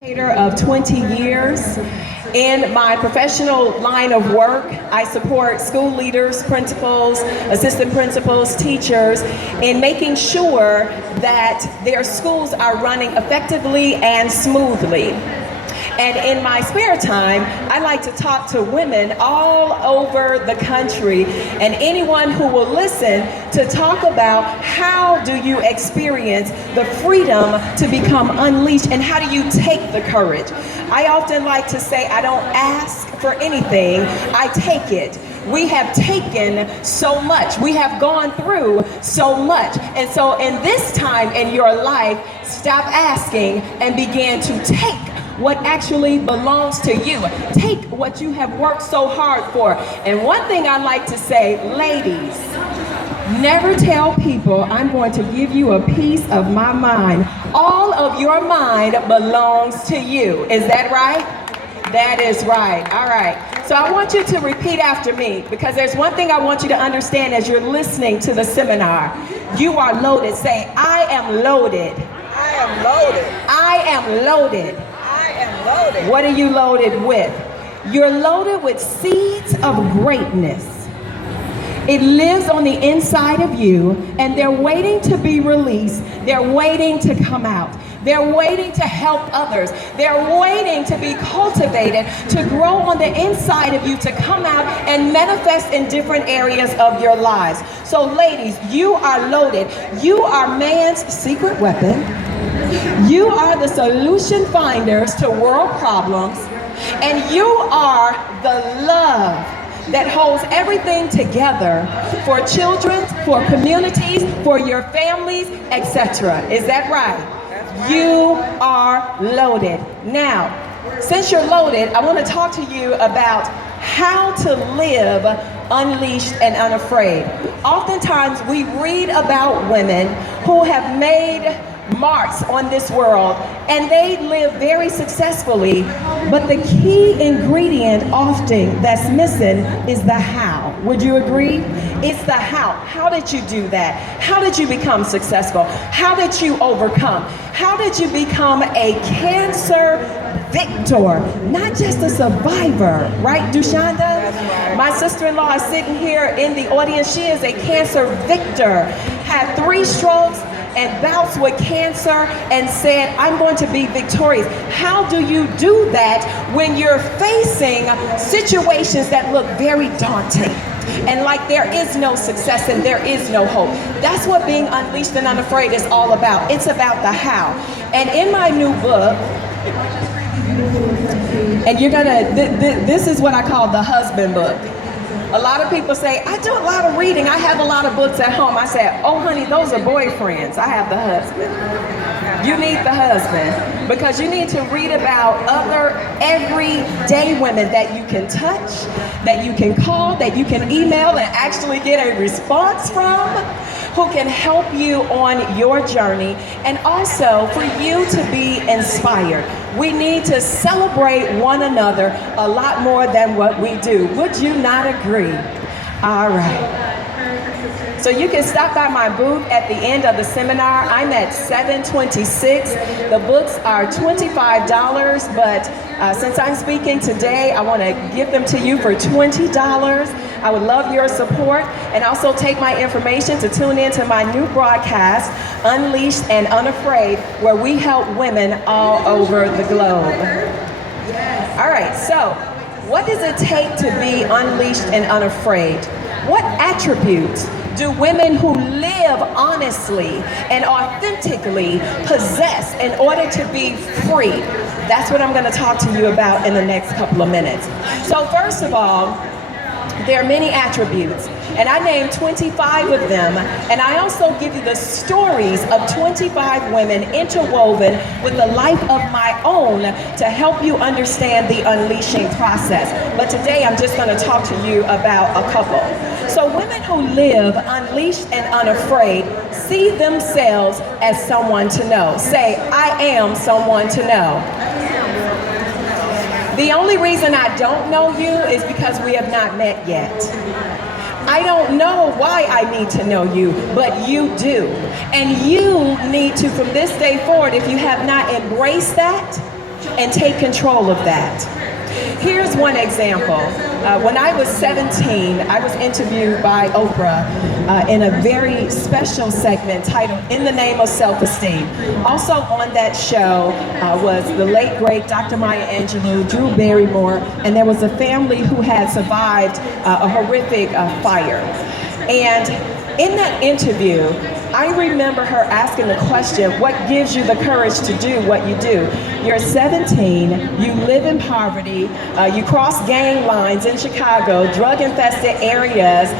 Of 20 years. In my professional line of work, I support school leaders, principals, assistant principals, teachers in making sure that their schools are running effectively and smoothly. And in my spare time, I like to talk to women all over the country and anyone who will listen to talk about how do you experience the freedom to become unleashed and how do you take the courage. I often like to say I don't ask for anything, I take it. We have taken so much. We have gone through so much. And so in this time in your life, stop asking and begin to take what actually belongs to you. Take what you have worked so hard for. And one thing I like to say, ladies, never tell people I'm going to give you a piece of my mind. All of your mind belongs to you. Is that right? That is right. All right. So I want you to repeat after me because there's one thing I want you to understand as you're listening to the seminar. You are loaded. Say, I am loaded. I am loaded. I am loaded. I am loaded. What are you loaded with? You're loaded with seeds of greatness. It lives on the inside of you, and they're waiting to be released. They're waiting to come out. They're waiting to help others. They're waiting to be cultivated, to grow on the inside of you, to come out and manifest in different areas of your lives. So ladies, you are loaded. You are man's secret weapon. You are the solution finders to world problems, and you are the love that holds everything together for children, for communities, for your families, etc. Is that right? You are loaded. Now, since you're loaded, I want to talk to you about how to live unleashed and unafraid. Oftentimes we read about women who have made marks on this world and they live very successfully, but the key ingredient often that's missing is the how. Would you agree? It's the how. How did you do that? How did you become successful? How did you overcome? How did you become a cancer victor, not just a survivor, right, Dushanda? My sister-in-law is sitting here in the audience. She is a cancer victor, had 3 strokes and bouts with cancer and said, I'm going to be victorious. How do you do that when you're facing situations that look very daunting and like there is no success and there is no hope? That's what being unleashed and unafraid is all about. It's about the how. And in my new book, and you're gonna, this is what I call the husband book. A lot of people say, I do a lot of reading. I have a lot of books at home. I say, oh honey, those are boyfriends. I have the husband. You need the husband because you need to read about other everyday women that you can touch, that you can call, that you can email and actually get a response from, who can help you on your journey and also for you to be inspired. We need to celebrate one another a lot more than what we do. Would you not agree? All right. So you can stop by my booth at the end of the seminar. I'm at 726. The books are $25, but since I'm speaking today, I want to give them to you for $20. I would love your support, and also take my information to tune in to my new broadcast, Unleashed and Unafraid, where we help women all over the globe. All right, so what does it take to be unleashed and unafraid? What attributes do women who live honestly and authentically possess in order to be free? That's what I'm going to talk to you about in the next couple of minutes. So first of all, there are many attributes, and I named 25 of them, and I also give you the stories of 25 women interwoven with the life of my own to help you understand the unleashing process. But today I'm just going to talk to you about a couple. So women who live unleashed and unafraid see themselves as someone to know. Say, I am someone to know. The only reason I don't know you is because we have not met yet. I don't know why I need to know you, but you do. And you need to, from this day forward, if you have not embraced that, and take control of that. Here's one example. When I was 17, I was interviewed by Oprah in a very special segment titled In the Name of Self-Esteem. Also on that show was the late, great Dr. Maya Angelou, Drew Barrymore, and there was a family who had survived a horrific fire. And in that interview, I remember her asking the question, what gives you the courage to do what you do? You're 17, you live in poverty, you cross gang lines in Chicago, drug-infested areas.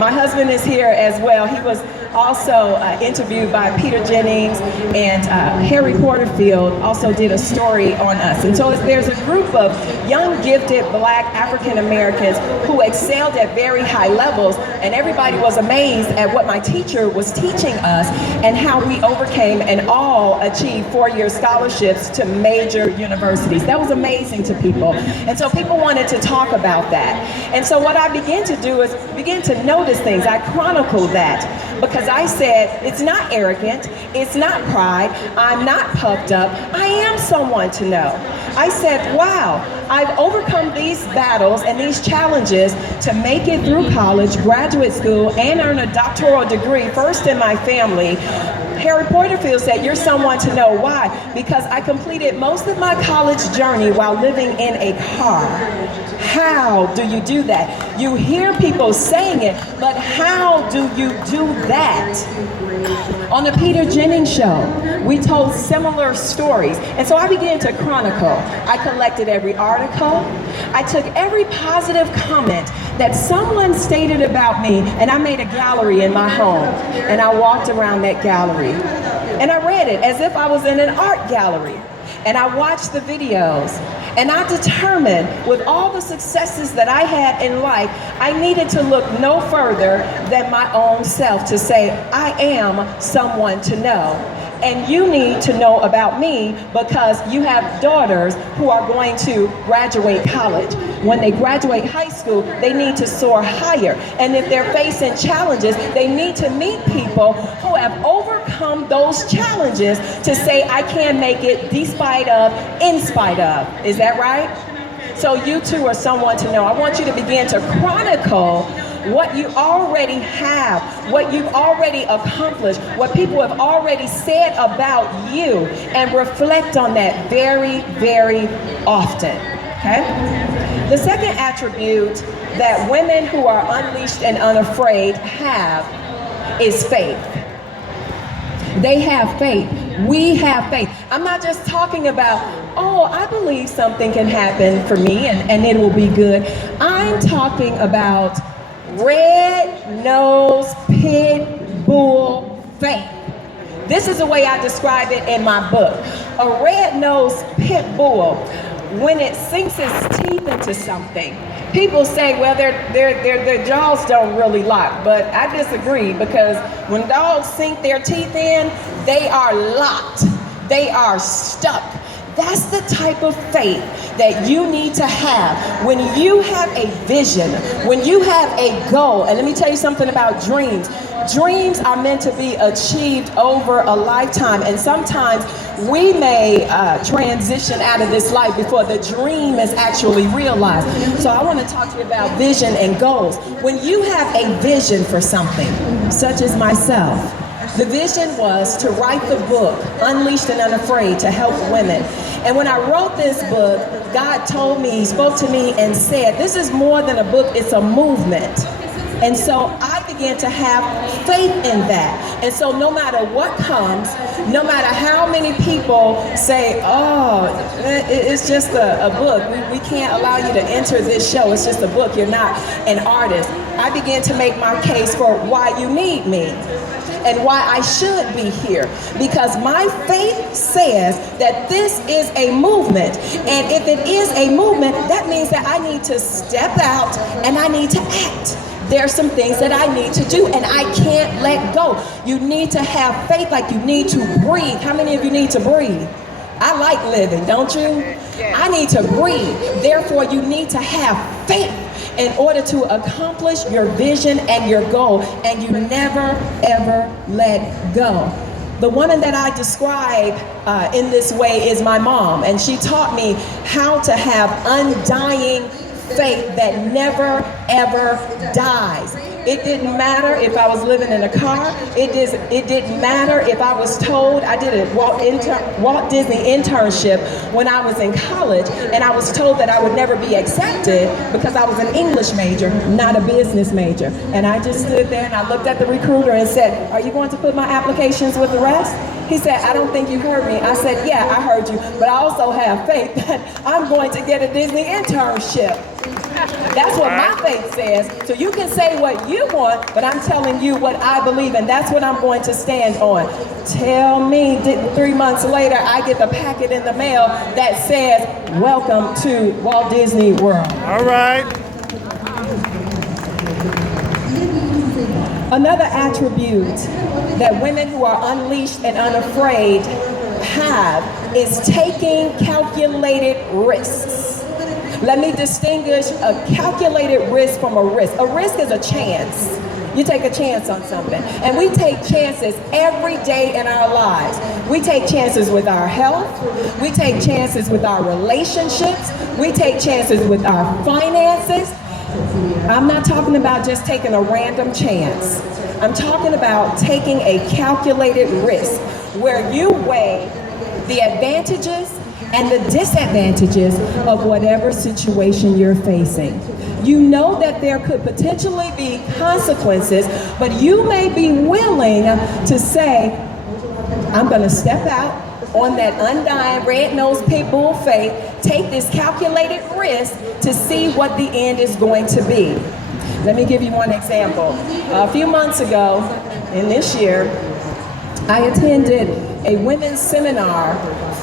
My husband is here as well. He was also interviewed by Peter Jennings, and Harry Porterfield also did a story on us. And so there's a group of young, gifted Black African Americans who excelled at very high levels, and everybody was amazed at what my teacher was teaching us and how we overcame and all achieved 4-year scholarships to major universities. That was amazing to people. And so people wanted to talk about that. And so what I began to do is begin to notice things. I chronicled that because I said, it's not arrogant, it's not pride, I'm not puffed up, I am someone to know. I said, wow, I've overcome these battles and these challenges to make it through college, graduate school, and earn a doctoral degree, first in my family. Harry Porterfield said, you're someone to know. Why? Because I completed most of my college journey while living in a car. How do you do that? You hear people saying it, but how do you do that? On the Peter Jennings show, we told similar stories. And so I began to chronicle. I collected every article. I took every positive comment that someone stated about me, and I made a gallery in my home. And I walked around that gallery. And I read it as if I was in an art gallery. And I watched the videos. And I determined, with all the successes that I had in life, I needed to look no further than my own self to say, I am someone to know. And you need to know about me because you have daughters who are going to graduate college. When they graduate high school, they need to soar higher. And if they're facing challenges, they need to meet people who have overcome those challenges to say, I can make it despite of, in spite of. Is that right? So you too are someone to know. I want you to begin to chronicle what you already have, what you've already accomplished, what people have already said about you, and reflect on that very, very often, okay? The second attribute that women who are unleashed and unafraid have is faith. They have faith. We have faith. I'm not just talking about, oh, I believe something can happen for me and it will be good. I'm talking about red-nosed pit bull faith. This is the way I describe it in my book. A red-nosed pit bull, when it sinks its teeth into something, people say, well, their jaws don't really lock, but I disagree because when dogs sink their teeth in, they are locked. They are stuck. That's the type of faith that you need to have when you have a vision, when you have a goal. And let me tell you something about dreams. Dreams are meant to be achieved over a lifetime, and sometimes we may transition out of this life before the dream is actually realized. So I want to talk to you about vision and goals. When you have a vision for something, such as myself, the vision was to write the book, Unleashed and Unafraid, to help women. And when I wrote this book, God told me, He spoke to me and said, this is more than a book, it's a movement. And so I began to have faith in that. And so no matter what comes, no matter how many people say, oh, it's just a book. We can't allow you to enter this show. It's just a book. You're not an artist. I began to make my case for why you need me and why I should be here. Because my faith says that this is a movement. And if it is a movement, that means that I need to step out and I need to act. There are some things that I need to do and I can't let go. You need to have faith like you need to breathe. How many of you need to breathe? I like living, don't you? I need to breathe. Therefore, you need to have faith in order to accomplish your vision and your goal, and you never, ever let go. The woman that I describe in this way is my mom, and she taught me how to have undying faith that never ever dies. It didn't matter if I was living in a car. It didn't matter if I was told. I did a Walt Disney internship when I was in college, and I was told that I would never be accepted because I was an English major, not a business major. And I just stood there and I looked at the recruiter and said, "Are you going to put my applications with the rest?" He said, "I don't think you heard me." I said, "Yeah, I heard you, but I also have faith that I'm going to get a Disney internship." That's what my faith says. So you can say what you want, but I'm telling you what I believe, and that's what I'm going to stand on. Tell me 3 months later, I get the packet in the mail that says, "Welcome to Walt Disney World." All right. Another attribute that women who are unleashed and unafraid have is taking calculated risks. Let me distinguish a calculated risk from a risk. A risk is a chance. You take a chance on something. And we take chances every day in our lives. We take chances with our health. We take chances with our relationships. We take chances with our finances. I'm not talking about just taking a random chance. I'm talking about taking a calculated risk where you weigh the advantages and the disadvantages of whatever situation you're facing. You know that there could potentially be consequences, but you may be willing to say, "I'm going to step out on that undying red-nosed pit bull faith, take this calculated risk to see what the end is going to be." Let me give you one example. A few months ago, in this year, I attended a women's seminar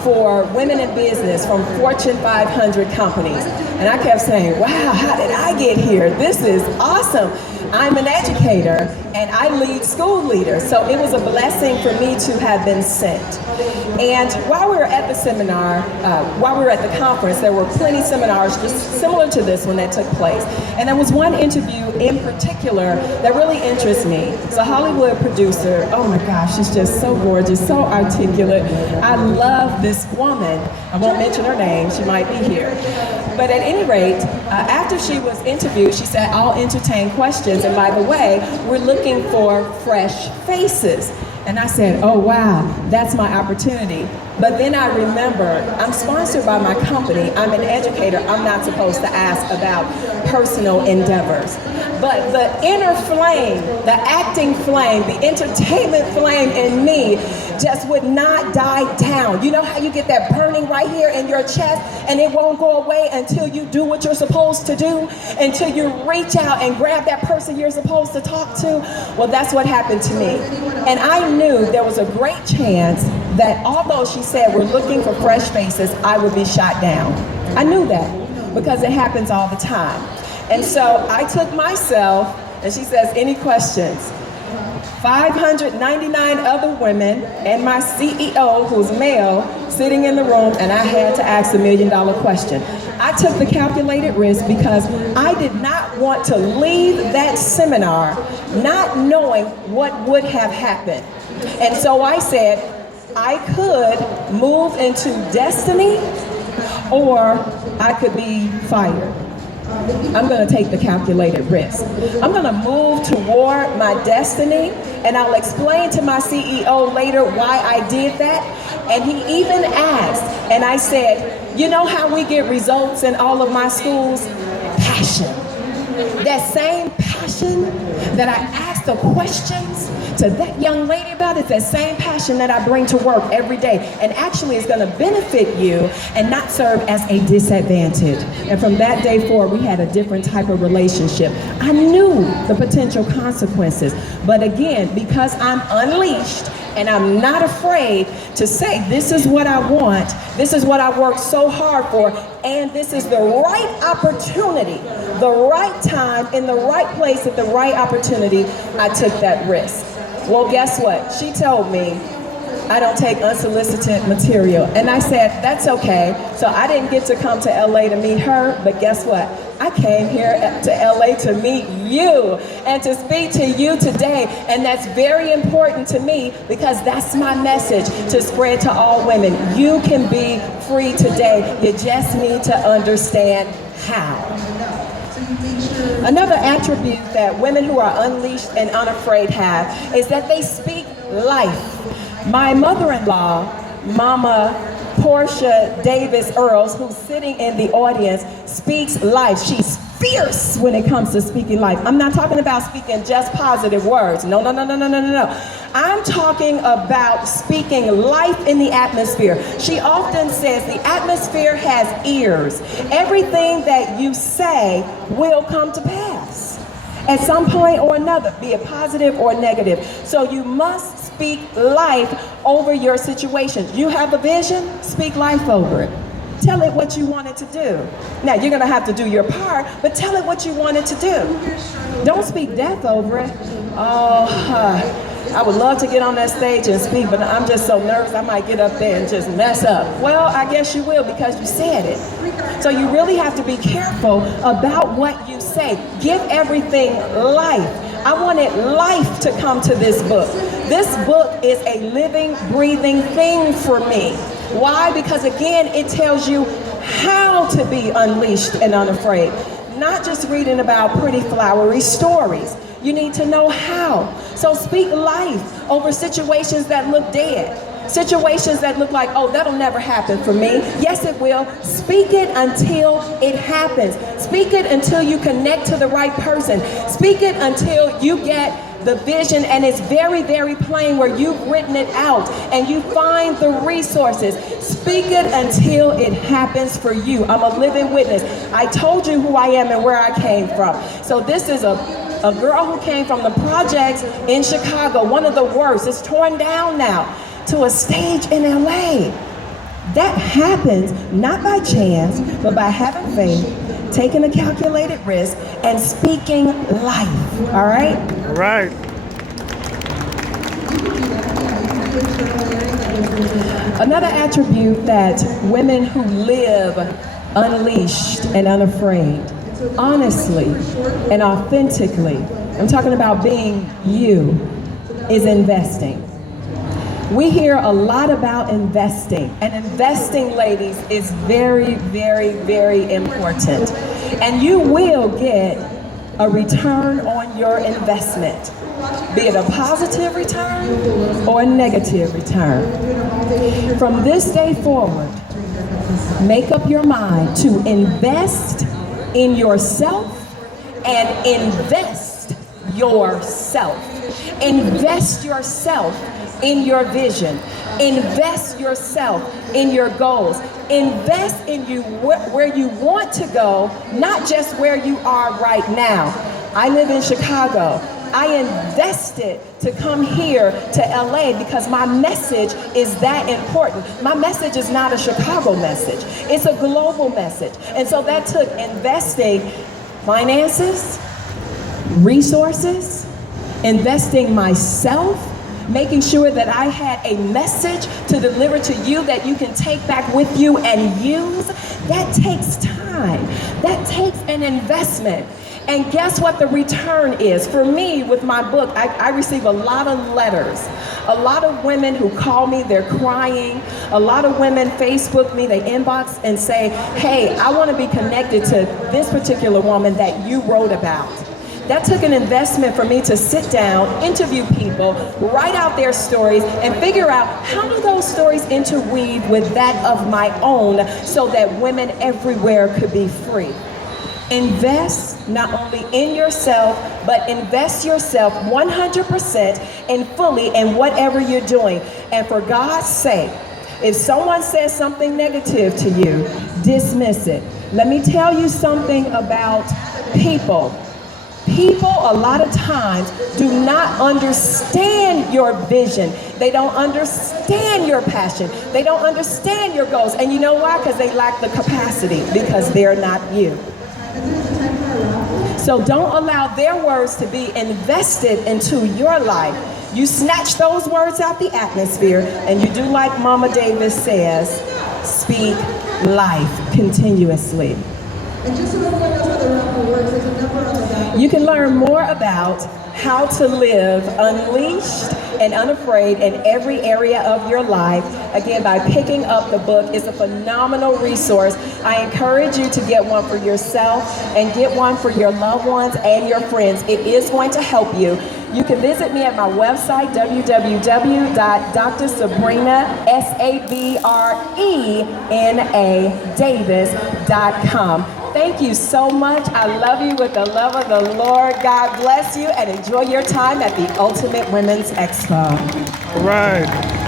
for women in business from Fortune 500 companies. And I kept saying, "Wow, how did I get here? This is awesome." I'm an educator and I lead school leaders, so it was a blessing for me to have been sent. And while we were at the seminar, while we were at the conference, there were plenty of seminars just similar to this one that took place. And there was one interview in particular that really interests me. It's a Hollywood producer. Oh my gosh, she's just so gorgeous, so articulate. I love this woman. I won't mention her name, she might be here. But at any rate, after she was interviewed, she said, "I'll entertain questions. And by the way, we're looking for fresh faces." And I said, "Oh wow, that's my opportunity." But then I remembered, I'm sponsored by my company. I'm an educator. I'm not supposed to ask about personal endeavors. But the inner flame, the acting flame, the entertainment flame in me just would not die down. You know how you get that burning right here in your chest and it won't go away until you do what you're supposed to do, until you reach out and grab that person you're supposed to talk to? Well, that's what happened to me. And I knew there was a great chance that although she said we're looking for fresh faces, I would be shot down. I knew that because it happens all the time. And so I took myself, and she says, "Any questions?" 599 other women and my CEO, who's male, sitting in the room, and I had to ask the $1 million question. I took the calculated risk because I did not want to leave that seminar not knowing what would have happened. And so I said, I could move into destiny or I could be fired. I'm going to take the calculated risk. I'm going to move toward my destiny, and I'll explain to my CEO later why I did that. And he even asked, and I said, "You know how we get results in all of my schools? Passion. That same passion that I asked the questions to that young lady about, it's that same passion that I bring to work every day, and actually it's going to benefit you and not serve as a disadvantage." And from that day forward, we had a different type of relationship. I knew the potential consequences, but again, because I'm unleashed and I'm not afraid to say, this is what I want, this is what I worked so hard for, and this is the right opportunity, the right time, in the right place at the right opportunity, I took that risk. Well, guess what? She told me, I don't take unsolicited material. And I said, that's okay. So I didn't get to come to LA to meet her, but guess what? I came here to LA to meet you and to speak to you today. And that's very important to me because that's my message to spread to all women. You can be free today. You just need to understand how. Another attribute that women who are unleashed and unafraid have is that they speak life. My mother-in-law, Mama Portia Davis Earls, who's sitting in the audience, speaks life. She's fierce when it comes to speaking life. I'm not talking about speaking just positive words. No. I'm talking about speaking life in the atmosphere. She often says the atmosphere has ears. Everything that you say will come to pass at some point or another, be it positive or negative. So you must speak life over your situation. You have a vision, speak life over it. Tell it what you want it to do. Now, you're going to have to do your part, but tell it what you want it to do. Don't speak death over it. I would love to get on that stage and speak, but I'm just so nervous I might get up there and just mess up. Well, I guess you will because you said it. So you really have to be careful about what you say. Give everything life. I wanted life to come to this book. This book is a living, breathing thing for me. Why? Because again, it tells you how to be unleashed and unafraid. Not just reading about pretty flowery stories. You need to know how. So speak life over situations that look dead. Situations that look like, oh, that'll never happen for me. Yes, it will. Speak it until it happens. Speak it until you connect to the right person. Speak it until you get the vision and it's very, very plain where you've written it out and you find the resources. Speak it until it happens for you. I'm a living witness. I told you who I am and where I came from. So this is a girl who came from the projects in Chicago, one of the worst. It's torn down now, to a stage in LA. That happens not by chance, but by having faith, taking a calculated risk, and speaking life, all right? All right. Another attribute that women who live unleashed and unafraid, honestly and authentically, I'm talking about being you, is investing. We hear a lot about investing, and investing, ladies, is very, very, very important. And you will get a return on your investment, be it a positive return or a negative return. From this day forward, make up your mind to invest in yourself and invest yourself. Invest yourself in your vision. Invest yourself in your goals. Invest in you where you want to go, not just where you are right now. I live in Chicago. I invested to come here to LA because my message is that important. My message is not a Chicago message. It's a global message. And so that took investing finances, resources, investing myself, making sure that I had a message to deliver to you that you can take back with you and use. That takes time. That takes an investment. And guess what the return is? For me, with my book, I receive a lot of letters. A lot of women who call me, they're crying. A lot of women Facebook me, they inbox and say, hey, I want to be connected to this particular woman that you wrote about. That took an investment for me to sit down, interview people, write out their stories, and figure out how do those stories interweave with that of my own so that women everywhere could be free. Invest not only in yourself, but invest yourself 100% and fully in whatever you're doing. And for God's sake, if someone says something negative to you, dismiss it. Let me tell you something about people. People a lot of times do not understand your vision. They don't understand your passion. They don't understand your goals. And you know why? Because they lack the capacity, because they're not you. So don't allow their words to be invested into your life. You snatch those words out the atmosphere, and you do like Mama Davis says, speak life continuously. And just so everyone knows how the raffle works, there's a number on the back. You can learn more about how to live unleashed and unafraid in every area of your life, again, by picking up the book. It's a phenomenal resource. I encourage you to get one for yourself and get one for your loved ones and your friends. It is going to help you. You can visit me at my website, www.drsabrena.davis.com. Thank you so much. I love you with the love of the Lord. God bless you and enjoy your time at the Ultimate Women's Expo. All right.